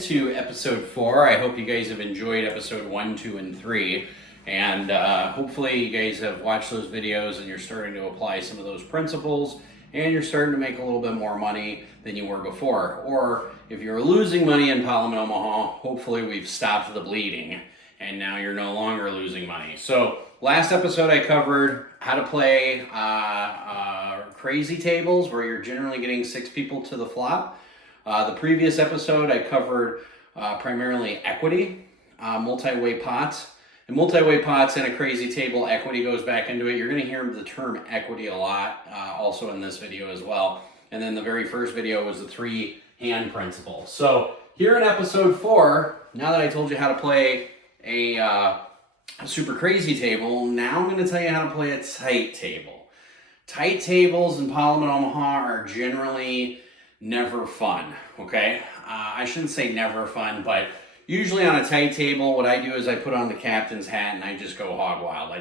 into episode 4. I hope you guys have enjoyed episode 1, 2, and 3. And hopefully you guys have watched those videos and you're starting to apply some of those principles and you're starting to make a little bit more money than you were before. Or if you're losing money in Pot Limit Omaha, hopefully we've stopped the bleeding and now you're no longer losing money. So last episode I covered how to play crazy tables where you're generally getting 6 people to the flop. The previous episode I covered primarily equity, multi-way pots. And multi-way pots and a crazy table, equity goes back into it. You're going to hear the term equity a lot also in this video as well. And then the very first video was the 3-hand principle. So here in episode 4, now that I told you how to play a super crazy table, now I'm going to tell you how to play a tight table. Tight tables in Pot Limit Omaha are generally never fun, okay? I shouldn't say never fun, but usually on a tight table, what I do is I put on the captain's hat and I just go hog wild. I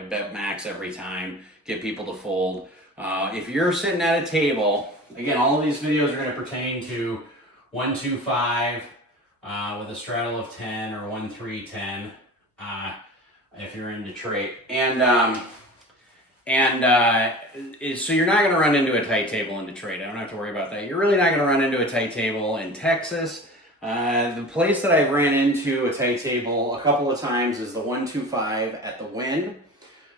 bet max every time, get people to fold. If you're sitting at a table, again, all of these videos are going to pertain to 1, 2, 5 with a straddle of 10 or 1, 3, 10 if you're in Detroit. So you're not going to run into a tight table in Detroit. I don't have to worry about that. You're really not going to run into a tight table in Texas. The place that I've ran into a tight table a couple of times is the 1, 2, 5 at the Wynn.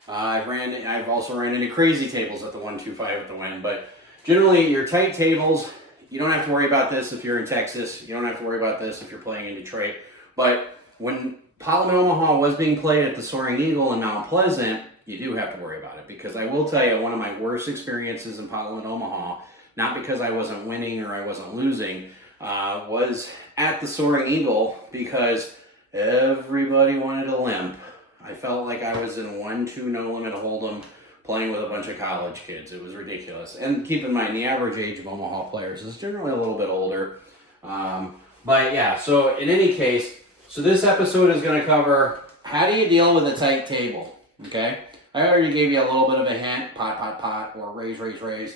I've also ran into crazy tables at the 1, 2, 5 at the Wynn. But generally, your tight tables, you don't have to worry about this if you're in Texas. You don't have to worry about this if you're playing in Detroit. But when Pot Limit Omaha was being played at the Soaring Eagle in Mount Pleasant, you do have to worry about it. Because I will tell you, one of my worst experiences in Pot Limit Omaha, not because I wasn't winning or I wasn't losing, was at the Soaring Eagle because everybody wanted a limp. I felt like I was in 1-2 no limit hold'em playing with a bunch of college kids. It was ridiculous. And keep in mind, the average age of Omaha players is generally a little bit older. But yeah, so in any case, so this episode is going to cover how do you deal with a tight table, okay? I already gave you a little bit of a hint, pot, pot, pot, or raise, raise, raise.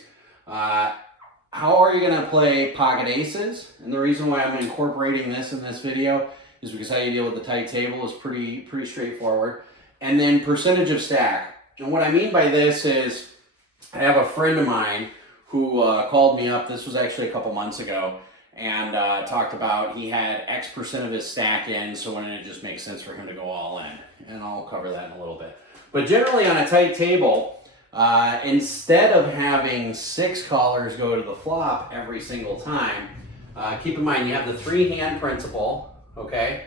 How are you going to play pocket aces? And the reason why I'm incorporating this in this video is because how you deal with the tight table is pretty straightforward. And then percentage of stack. And what I mean by this is I have a friend of mine who called me up, this was actually a couple months ago, and talked about he had X percent of his stack in, so when it just makes sense for him to go all in. And I'll cover that in a little bit. But generally on a tight table, instead of having 6 callers go to the flop every single time, keep in mind you have the 3-hand principle, okay?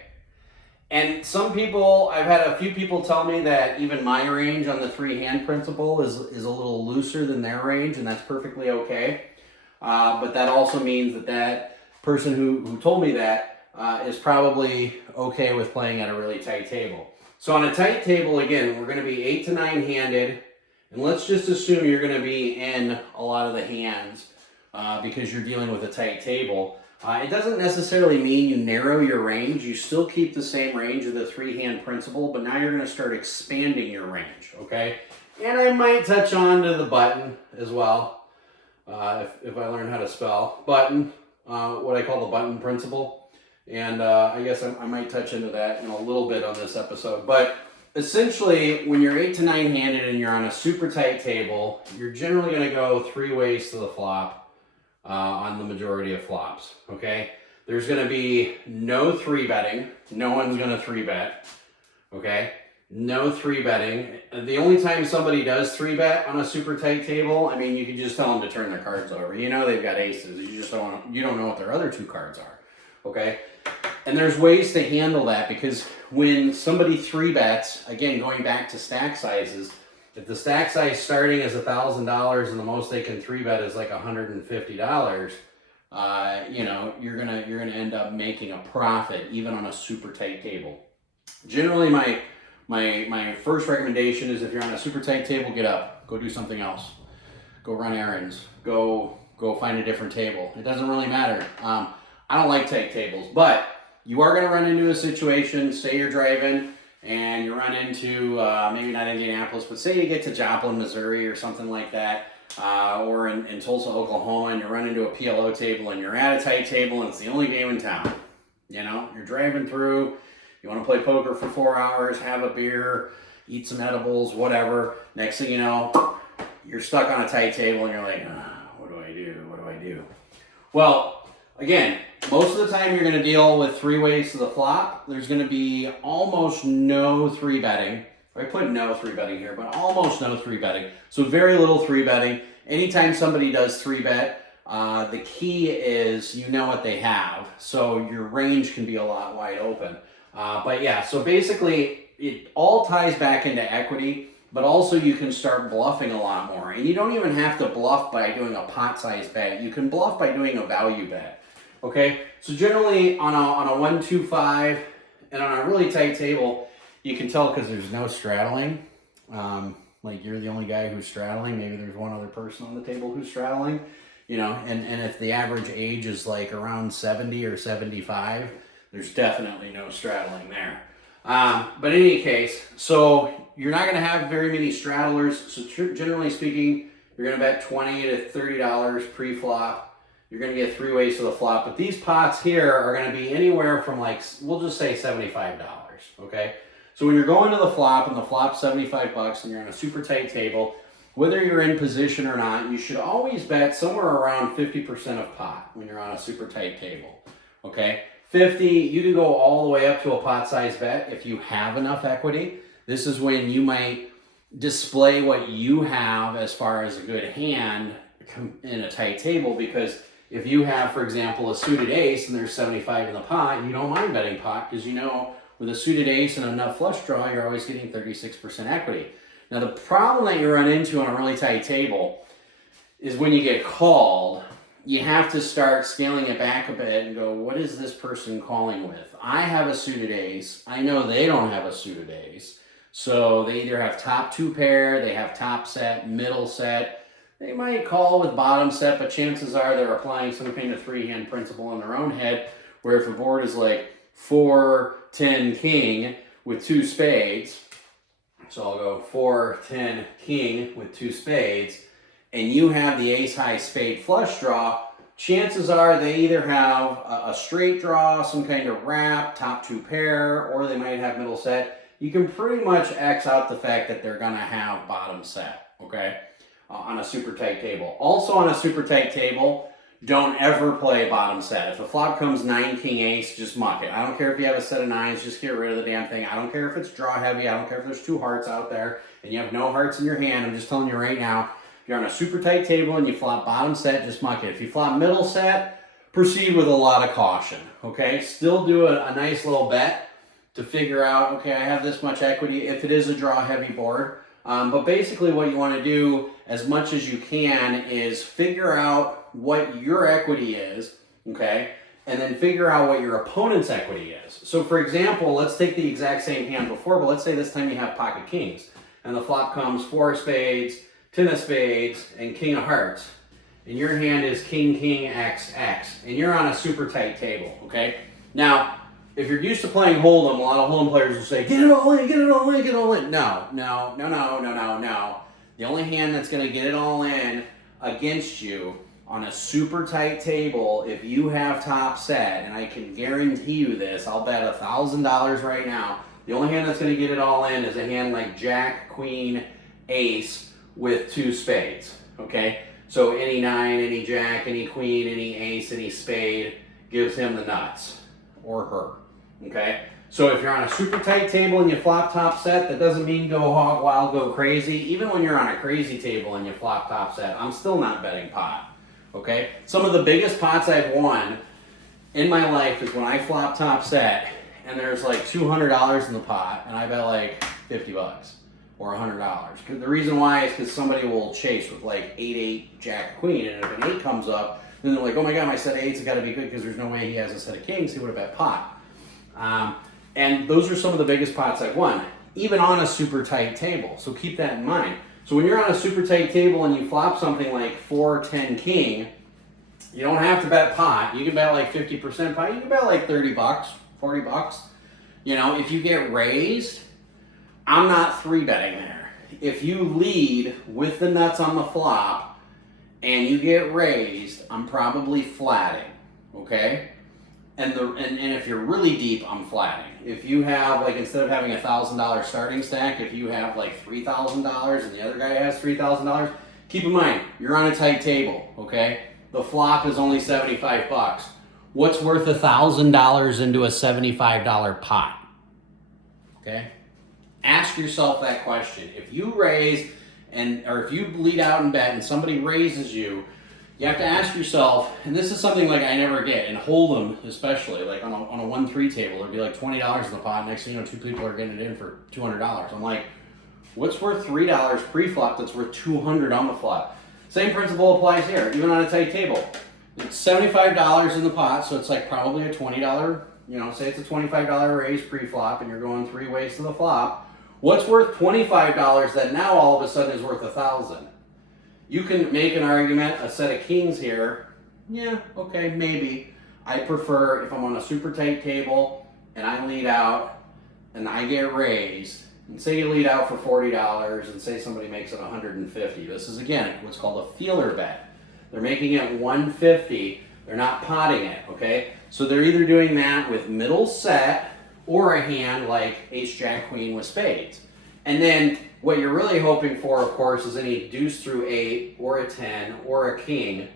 And some people, I've had a few people tell me that even my range on the 3-hand principle is a little looser than their range, and that's perfectly okay. But that also means that person who told me that is probably okay with playing at a really tight table. So on a tight table, again, we're going to be 8 to 9 handed. And let's just assume you're going to be in a lot of the hands because you're dealing with a tight table. It doesn't necessarily mean you narrow your range. You still keep the same range of the 3-hand principle, but now you're going to start expanding your range, okay? And I might touch on to the button as well, if I learn how to spell. Button, what I call the button principle. And I guess I might touch into that in a little bit on this episode. But essentially, when you're 8 to 9 handed and you're on a super tight table, you're generally going to go 3 ways to the flop on the majority of flops, okay? There's going to be no 3-betting. No one's going to 3-bet, okay? No 3-betting. The only time somebody does 3-bet on a super tight table, I mean, you can just tell them to turn their cards over. You know they've got aces. You don't know what their other 2 cards are, okay? And there's ways to handle that because when somebody 3-bets, again, going back to stack sizes, if the stack size starting is $1,000 and the most they can 3-bet is like $150, you know, you're gonna end up making a profit even on a super tight table. Generally, my first recommendation is if you're on a super tight table, get up, go do something else, go run errands, go find a different table. It doesn't really matter. I don't like tight tables, but you are going to run into a situation, say you're driving and you run into, maybe not Indianapolis, but say you get to Joplin, Missouri or something like that, or in Tulsa, Oklahoma, and you run into a PLO table and you're at a tight table and it's the only game in town. You know, you're driving through, you want to play poker for 4 hours, have a beer, eat some edibles, whatever. Next thing you know, you're stuck on a tight table and you're like, what do I do? What do I do? Well, again, most of the time you're going to deal with 3 ways to the flop. There's going to be almost no 3-betting. I put no 3-betting here, but almost no 3-betting. So very little 3-betting. Anytime somebody does 3-bet, the key is you know what they have. So your range can be a lot wide open. But yeah, so basically it all ties back into equity, but also you can start bluffing a lot more. And you don't even have to bluff by doing a pot-sized bet. You can bluff by doing a value bet. Okay, so generally on a 1-2-5 and on a really tight table, you can tell because there's no straddling. Like you're the only guy who's straddling. Maybe there's one other person on the table who's straddling. You know, and if the average age is like around 70 or 75, there's definitely no straddling there. But in any case, so you're not going to have very many straddlers. So generally speaking, you're going to bet $20 to $30 pre-flop. You're going to get 3 ways to the flop. But these pots here are going to be anywhere from like, we'll just say $75, okay? So when you're going to the flop and the flop's $75 and you're on a super tight table, whether you're in position or not, you should always bet somewhere around 50% of pot when you're on a super tight table, okay? 50, you can go all the way up to a pot-sized bet if you have enough equity. This is when you might display what you have as far as a good hand in a tight table, because if you have, for example, a suited ace and there's 75 in the pot, you don't mind betting pot because you know with a suited ace and enough flush draw, you're always getting 36% equity. Now, the problem that you run into on a really tight table is when you get called, you have to start scaling it back a bit and go, what is this person calling with? I have a suited ace. I know they don't have a suited ace. So they either have top 2 pair, they have top set, middle set. They might call with bottom set, but chances are they're applying some kind of 3-hand principle in their own head, where if a board is like 4, 10, king with 2 spades, so I'll go 4, 10, king with 2 spades, and you have the ace-high spade flush draw, chances are they either have a straight draw, some kind of wrap, top 2 pair, or they might have middle set. You can pretty much X out the fact that they're going to have bottom set, okay, on a super tight table. Also on a super tight table, don't ever play bottom set. If the flop comes 9, king, ace, just muck it. I don't care if you have a set of 9s, just get rid of the damn thing. I don't care if it's draw heavy. I don't care if there's 2 hearts out there and you have no hearts in your hand. I'm just telling you right now, if you're on a super tight table and you flop bottom set, just muck it. If you flop middle set, proceed with a lot of caution, okay? Still do a nice little bet to figure out, okay, I have this much equity if it is a draw heavy board. But basically what you want to do as much as you can is figure out what your equity is, okay, and then figure out what your opponent's equity is. So for example, let's take the exact same hand before, but let's say this time you have pocket kings, and the flop comes 4 of spades, 10 of spades, and king of hearts, and your hand is king, king, x, x, and you're on a super tight table, okay? Now, if you're used to playing Hold'em, a lot of Hold'em players will say, get it all in, get it all in, get it all in. No. The only hand that's going to get it all in against you on a super tight table, if you have top set, and I can guarantee you this, I'll bet $1,000 right now, the only hand that's going to get it all in is a hand like jack, queen, ace with 2 spades, okay? So any 9, any jack, any queen, any ace, any spade gives him the nuts, or her, okay? So if you're on a super tight table and you flop top set, that doesn't mean go hog wild, go crazy. Even when you're on a crazy table and you flop top set, I'm still not betting pot, okay? Some of the biggest pots I've won in my life is when I flop top set and there's like $200 in the pot and I bet like 50 bucks or $100. The reason why is because somebody will chase with like 8-8 jack queen, and if an 8 comes up, then they're like, oh my god, my set of 8s has got to be good because there's no way he has a set of kings. He would have bet pot. And those are some of the biggest pots I've won, even on a super tight table. So keep that in mind. So when you're on a super tight table and you flop something like 4, 10, king, you don't have to bet pot. You can bet like 50% pot. You can bet like 30 bucks, 40 bucks. You know, if you get raised, I'm not 3-betting there. If you lead with the nuts on the flop and you get raised, I'm probably flatting, okay? and if you're really deep, I'm flatting. If you have, like, instead of having a $1,000 starting stack, if you have like $3,000 and the other guy has $3,000, keep in mind, you're on a tight table, okay? The flop is only 75 bucks. What's worth $1,000 into a $75 pot? Okay? Ask yourself that question. If you raise, or if you lead out and bet and somebody raises you, you have to ask yourself, and this is something like I never get, and Hold'em especially, like on a 1-3 table, it'd be like $20 in the pot. Next thing you know, 2 people are getting it in for $200. I'm like, what's worth $3 pre-flop that's worth $200 on the flop? Same principle applies here, even on a tight table. It's $75 in the pot, so it's like probably a $20, say it's a $25 raise pre-flop and you're going 3 ways to the flop. What's worth $25 that now all of a sudden is worth $1,000? You can make an argument, a set of kings here. Yeah, okay, maybe. I prefer if I'm on a super tight table and I lead out and I get raised, and say you lead out for $40 and say somebody makes it $150. This is, again, what's called a feeler bet. They're making it $150. They're not potting it, okay? So they're either doing that with middle set or a hand like ace, jack, queen with spades. And then what you're really hoping for, of course, is any deuce through 8 or a 10 or a king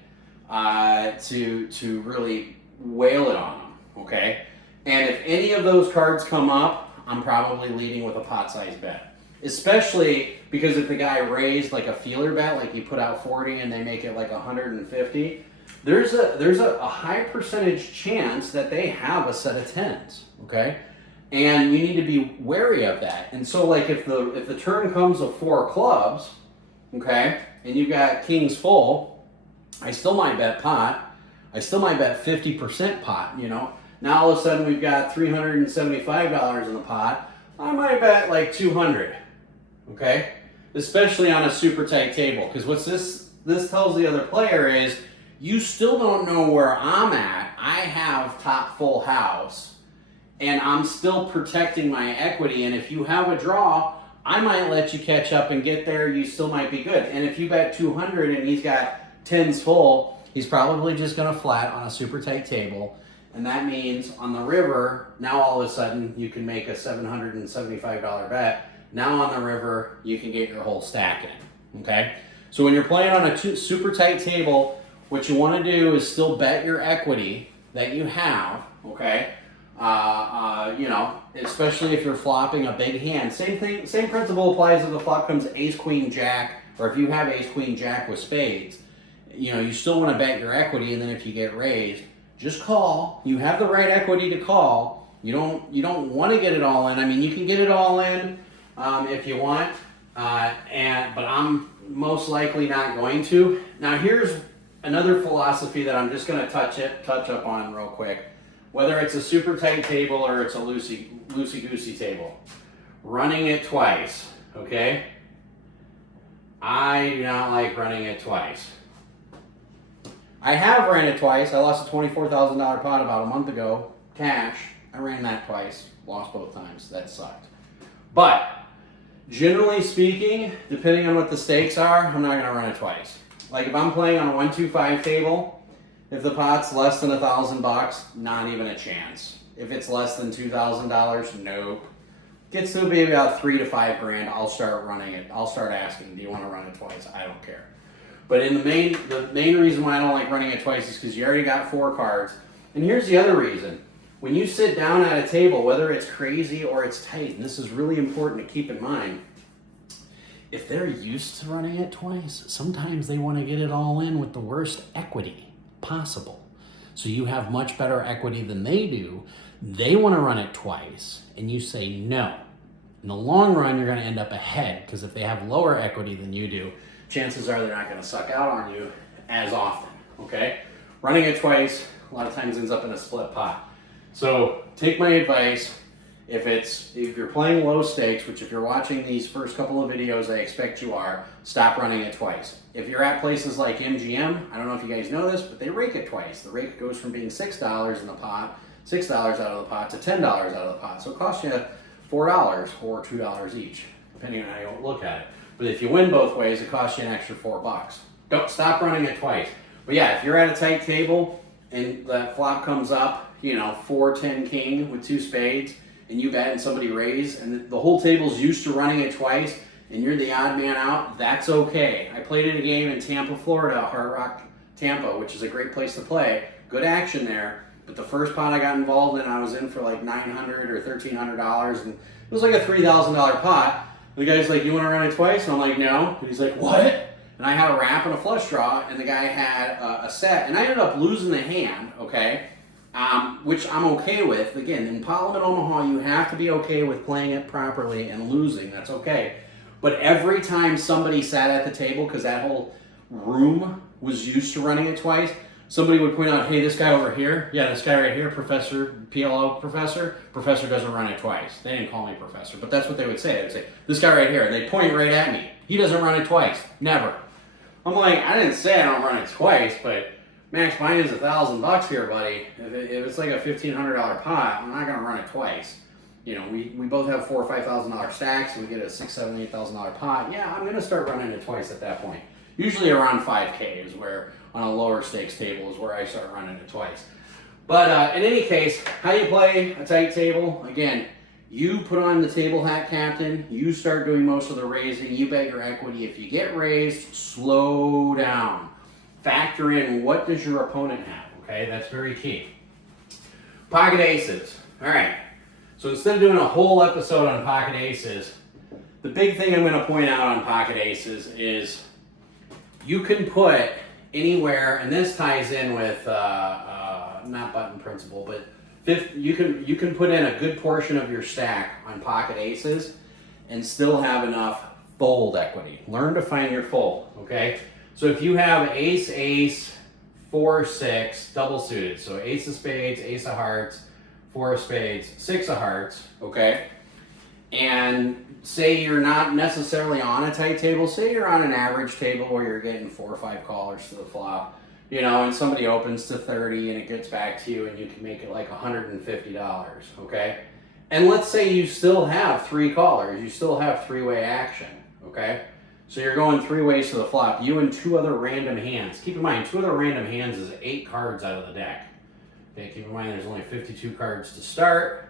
to really whale it on them, okay? And if any of those cards come up, I'm probably leading with a pot-sized bet. Especially because if the guy raised like a feeler bet, like you put out 40 and they make it like 150, there's a high percentage chance that they have a set of 10s, okay? And you need to be wary of that. And so, like, if the turn comes of 4 clubs, okay, and you've got kings full, I still might bet pot. I still might bet 50% pot, Now all of a sudden we've got $375 in the pot. I might bet like 200, okay? Especially on a super tight table. Because what this tells the other player is, you still don't know where I'm at. I have top full house. And I'm still protecting my equity, and if you have a draw, I might let you catch up and get there. You still might be good. And if you bet 200 and he's got 10s full, he's probably just going to flat on a super tight table. And that means on the river, now all of a sudden you can make a $775 bet. Now on the river, you can get your whole stack in, okay? So when you're playing on a super tight table, what you want to do is still bet your equity that you have, okay? Especially if you're flopping a big hand. Same principle applies if the flop comes ace, queen, jack, or if you have ace, queen, jack with spades. You still want to bet your equity, and then if you get raised, just call. You have the right equity to call. You don't want to get it all in. I mean, you can get it all in if you want, but I'm most likely not going to. Now, here's another philosophy that I'm just going to touch up on real quick. Whether it's a super tight table or it's a loosey-goosey table, running it twice, okay? I do not like running it twice. I have ran it twice. I lost a $24,000 pot about a month ago, cash. I ran that twice, lost both times. That sucked. But generally speaking, depending on what the stakes are, I'm not going to run it twice. Like if I'm playing on a 1-2-5 table, if the pot's less than $1,000, not even a chance. If it's less than $2,000, nope. Gets to be about $3 to $5 grand, I'll start running it. I'll start asking, do you want to run it twice? I don't care. But the main reason why I don't like running it twice is because you already got 4 cards. And here's the other reason. When you sit down at a table, whether it's crazy or it's tight, and this is really important to keep in mind, if they're used to running it twice, sometimes they want to get it all in with the worst equity possible. So you have much better equity than they do. They want to run it twice, and you say no. In the long run, you're going to end up ahead, because if they have lower equity than you do, chances are they're not going to suck out on you as often, okay? Running it twice, a lot of times ends up in a split pot. So take my advice. If you're playing low stakes, which if you're watching these first couple of videos, I expect you are, stop running it twice. If you're at places like MGM, I don't know if you guys know this, but they rake it twice. The rake goes from being $6 in the pot, $6 out of the pot, to $10 out of the pot. So it costs you $4 or $2 each, depending on how you look at it. But if you win both ways, it costs you an extra $4. Don't stop running it twice. But yeah, if you're at a tight table and that flop comes up you know, 4-10 king with 2 spades, and you bet and somebody raise, and the whole table's used to running it twice, and you're the odd man out, that's okay. I played in a game in Tampa, Florida, Hard Rock, Tampa, which is a great place to play. Good action there. But the first pot I got involved in, I was in for like $900 or $1,300, and it was like a $3,000 pot. The guy's like, "You want to run it twice?" And I'm like, "No." And he's like, "What?" And I had a wrap and a flush draw, and the guy had a set, and I ended up losing the hand, okay, which I'm okay with. Again, in Pot Limit Omaha, you have to be okay with playing it properly and losing. That's okay. But every time somebody sat at the table, because that whole room was used to running it twice, somebody would point out, "Hey, this guy over here, yeah, this guy right here, Professor, PLO Professor doesn't run it twice." They didn't call me Professor, but that's what they would say. They'd say, "This guy right here," and they'd point right at me. "He doesn't run it twice, never." I'm like, I didn't say I don't run it twice, but max mine is $1,000 here, buddy. If it's like a $1,500 pot, I'm not gonna run it twice. You know, we both have $4,000 or $5,000 stacks, and we get a $6,000, $7,000, $8,000 pot. Yeah, I'm gonna start running it twice at that point. Usually around 5K is where, on a lower stakes table, is where I start running it twice. But in any case, how you play a tight table, again, you put on the table hat, captain, you start doing most of the raising, you bet your equity. If you get raised, slow down. Factor in what does your opponent have, okay? That's very key. Pocket aces, all right. So instead of doing a whole episode on pocket aces, the big thing I'm gonna point out on pocket aces is you can put anywhere, and this ties in with not button principle, but you can put in a good portion of your stack on pocket aces and still have enough fold equity. Learn to find your fold, okay? So if you have ace, ace, 4, 6, double suited, so ace of spades, ace of hearts, 4 of spades, 6 of hearts, okay? And say you're not necessarily on a tight table, say you're on an average table where you're getting 4 or 5 callers to the flop, you know, and somebody opens to 30 and it gets back to you and you can make it like $150, okay? And let's say you still have 3 callers, you still have 3-way action, okay? So you're going 3 ways to the flop, you and 2 other random hands. Keep in mind, 2 other random hands is 8 cards out of the deck. Okay, keep in mind there's only 52 cards to start.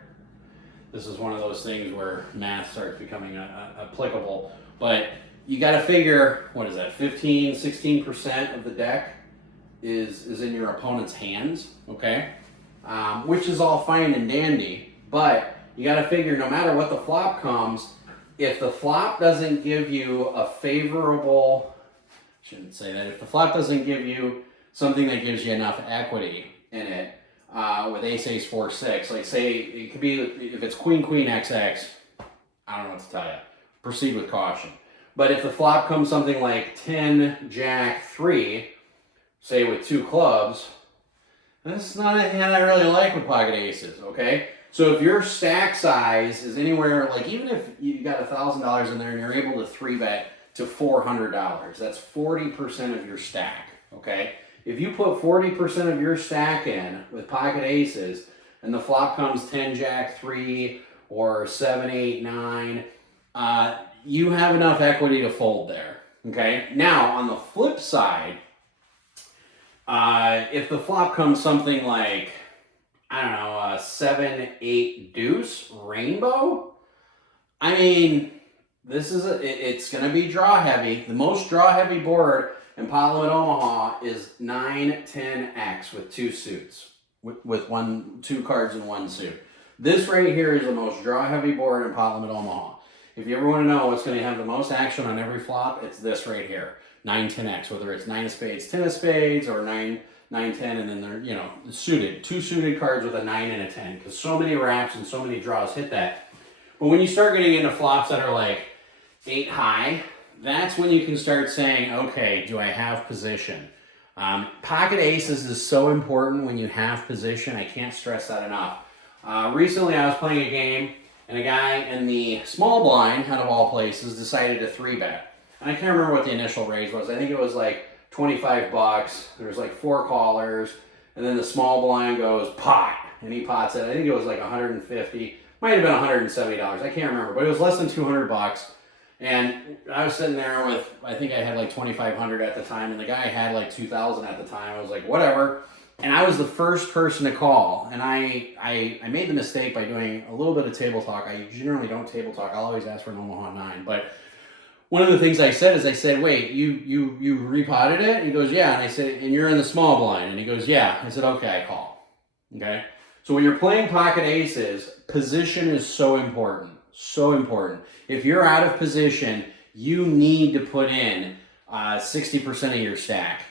This is one of those things where math starts becoming applicable. But you got to figure, what is that, 15, 16% of the deck is in your opponent's hands, okay? Which is all fine and dandy, but you got to figure no matter what the flop comes, if the flop doesn't give you a favorable, shouldn't say that, if the flop doesn't give you something that gives you enough equity in it, with ace, ace, 4, 6, like say it could be, if it's queen, queen, XX, I don't know what to tell you. Proceed with caution. But if the flop comes something like 10, jack, 3, say with 2 clubs, that's not a hand I really like with pocket aces, okay? So if your stack size is anywhere, like even if you got $1,000 in there and you're able to 3-bet to $400, that's 40% of your stack, okay? If you put 40% of your stack in with pocket aces and the flop comes 10, jack, 3 or 7, 8, 9, you have enough equity to fold there, okay? Now, on the flip side, if the flop comes something like, I don't know, 7, 8 deuce, rainbow, I mean, this is it's going to be draw heavy. The most draw heavy board in Pot Limit Omaha is 9, 10X with 2 suits, with 2 cards and 1 suit. This right here is the most draw heavy board in Pot Limit Omaha. If you ever want to know what's going to have the most action on every flop, it's this right here, 9, 10X, whether it's 9 of spades, 10 of spades, or 9, 10, and then they're, you know, suited. 2 suited cards with a 9 and a 10, because so many wraps and so many draws hit that. But when you start getting into flops that are like 8 high, that's when you can start saying, okay, do I have position? Pocket aces is so important when you have position. I can't stress that enough. Recently I was playing a game and a guy in the small blind, out of all places, decided to 3-bet. And I can't remember what the initial raise was. I think it was like $25. There's like 4 callers, and then the small blind goes pot, and he pots it. I think it was like 150, might have been $170. I can't remember, but it was less than $200. And I was sitting there with, I think I had like 2,500 at the time, and the guy had like 2,000 at the time. I was like, whatever. And I was the first person to call, and I made the mistake by doing a little bit of table talk. I generally don't table talk. I'll always ask for an Omaha 9, but one of the things I said is wait, you repotted it? And he goes, yeah. And I said, and you're in the small blind? And he goes, yeah. I said, okay, I call. Okay? So when you're playing pocket aces, position is so important. So important. If you're out of position, you need to put in 60% of your stack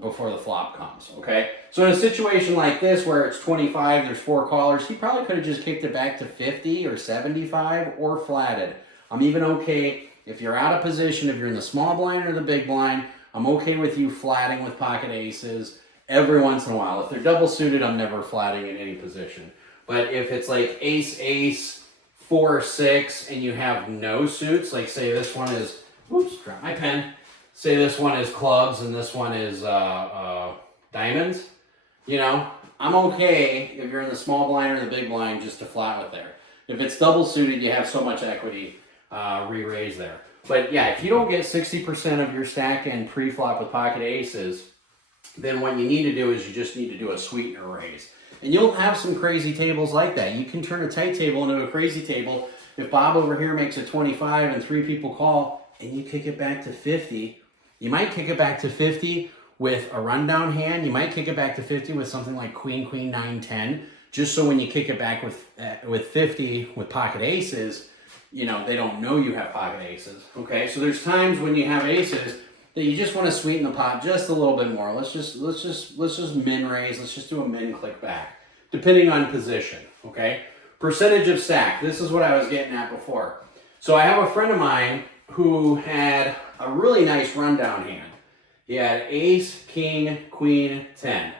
before the flop comes, okay? So in a situation like this where it's 25, there's 4 callers, he probably could have just kicked it back to 50 or 75 or flatted. I'm even okay if you're out of position, if you're in the small blind or the big blind, I'm okay with you flatting with pocket aces every once in a while. If they're double suited, I'm never flatting in any position. But if it's like ace, ace, 4, 6, and you have no suits, like say this one is, oops, drop my pen. Say this one is clubs and this one is diamonds, you know, I'm okay if you're in the small blind or the big blind just to flat with there. If it's double suited, you have so much equity, re-raise there. But yeah, if you don't get 60% of your stack in pre-flop with pocket aces, then what you need to do is you just need to do a sweetener raise. And you'll have some crazy tables like that. You can turn a tight table into a crazy table. If Bob over here makes a 25 and 3 people call and you kick it back to 50, you might kick it back to 50 with a rundown hand. You might kick it back to 50 with something like queen, queen, 9, 10, just so when you kick it back with 50 with pocket aces, you know, they don't know you have pocket aces, okay? So there's times when you have aces that you just want to sweeten the pot just a little bit more. Let's just min raise. Let's just do a min click back, depending on position, okay? Percentage of stack. This is what I was getting at before. So I have a friend of mine who had a really nice rundown hand. He had ace, king, queen, 10,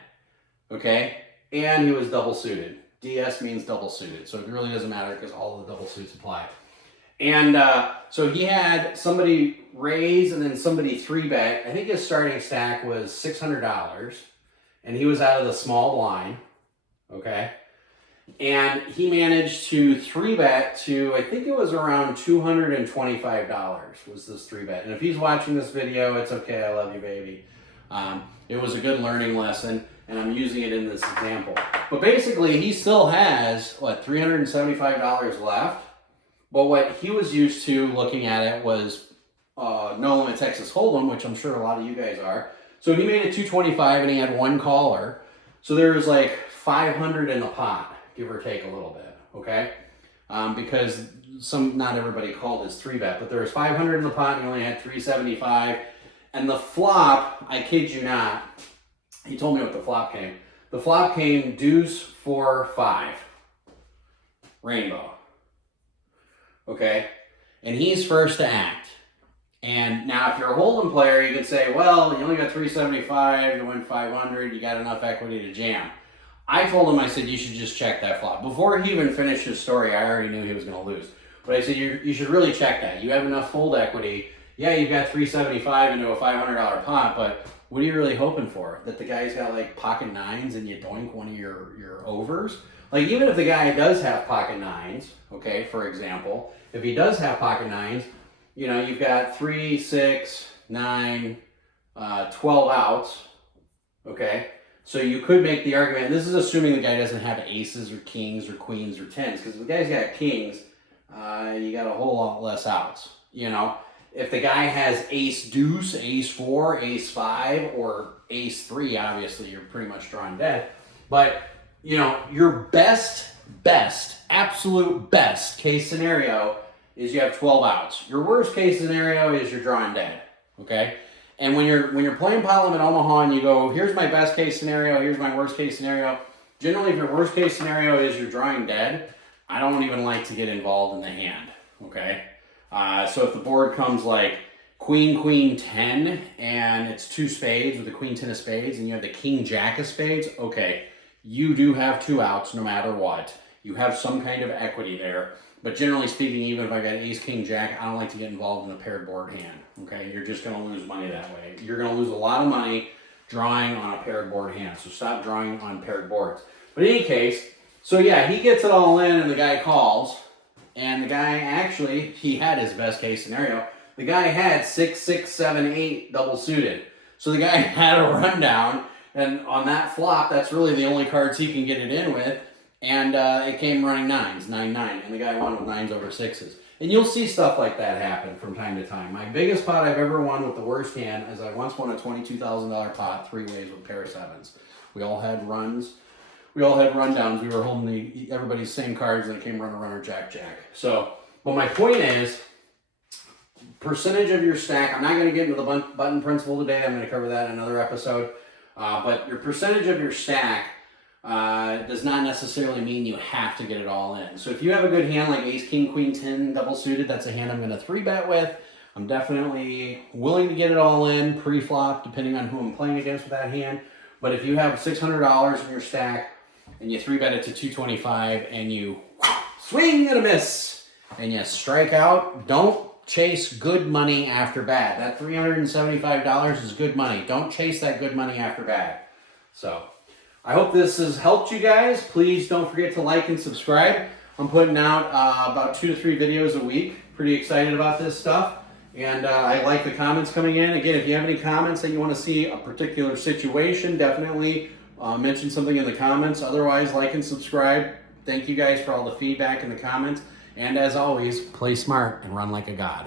okay? And he was double suited. DS means double suited, so it really doesn't matter because all the double suits apply. And so he had somebody raise and then somebody 3-bet. I think his starting stack was $600, and he was out of the small blind, okay? And he managed to 3-bet to, I think it was around $225 was this 3-bet. And if he's watching this video, it's okay, I love you, baby. It was a good learning lesson, and I'm using it in this example. But basically, he still has, what, $375 left? But what he was used to looking at it was No Limit Texas Hold'em, which I'm sure a lot of you guys are. So he made it 225 and he had 1 caller. So there was like 500 in the pot, give or take a little bit, okay? Because not everybody called his 3-bet, but there was 500 in the pot and he only had 375. And the flop, I kid you not, he told me what the flop came. The flop came deuce, 4, 5. Rainbow. Okay? And he's first to act. And now if you're a Hold'em player, you can say, well, you only got 375, you win 500, you got enough equity to jam. I told him, I said, you should just check that flop. Before he even finished his story, I already knew he was going to lose. But I said, you should really check that. You have enough fold equity. Yeah, you've got 375 into a $500 pot, but what are you really hoping for? That the guy's got like pocket 9s and you doink one of your overs? Like, even if the guy does have pocket 9s, okay, for example, if he does have pocket 9s, you know, you've got 3, 6, 9, 12 outs, okay? So you could make the argument, and this is assuming the guy doesn't have aces or kings or queens or 10s, because if the guy's got kings, you got a whole lot less outs, you know? If the guy has ace deuce, ace 4, ace 5, or ace 3, obviously you're pretty much drawing dead. But, you know, your best, absolute best case scenario is you have 12 outs. Your worst case scenario is you're drawing dead, okay? And when you're playing Pot Limit Omaha and you go, here's my best case scenario, here's my worst case scenario, generally if your worst case scenario is you're drawing dead, I don't even like to get involved in the hand, okay? So if the board comes like queen, queen, 10, and it's 2 spades with the queen, 10 of spades, and you have the king, jack of spades, okay, you do have 2 outs no matter what. You have some kind of equity there. But generally speaking, even if I got ace, king, jack, I don't like to get involved in a paired board hand, okay? You're just going to lose money that way. You're going to lose a lot of money drawing on a paired board hand, so stop drawing on paired boards. But in any case, so yeah, he gets it all in and the guy calls, and the guy actually, he had his best case scenario. The guy had 6, 6, 7, 8 double suited. So the guy had a rundown, And on that flop, that's really the only cards he can get it in with. And it came running 9s, 9-9, and the guy won with 9s over 6s. And you'll see stuff like that happen from time to time. My biggest pot I've ever won with the worst hand is I once won a $22,000 pot 3 ways with pair of 7s. We all had runs. We all had rundowns. We were holding everybody's same cards, and it came runner, jack, jack. So, but my point is, percentage of your stack, I'm not going to get into the button principle today. I'm going to cover that in another episode. But your percentage of your stack does not necessarily mean you have to get it all in. So if you have a good hand like ace, king, queen, 10 double suited, that's a hand I'm going to 3-bet with. I'm definitely willing to get it all in pre-flop, depending on who I'm playing against with that hand. But if you have $600 in your stack and you 3-bet it to 225 and you swing and a miss and you strike out, don't chase good money after bad. That $375 is good money. Don't chase that good money after bad. So I hope this has helped you guys. Please don't forget to like and subscribe. I'm putting out about 2 to 3 videos a week. Pretty excited about this stuff. And I like the comments coming in. Again, if you have any comments that you want to see a particular situation, definitely mention something in the comments. Otherwise, like and subscribe. Thank you guys for all the feedback in the comments. And as always, play smart and run like a god.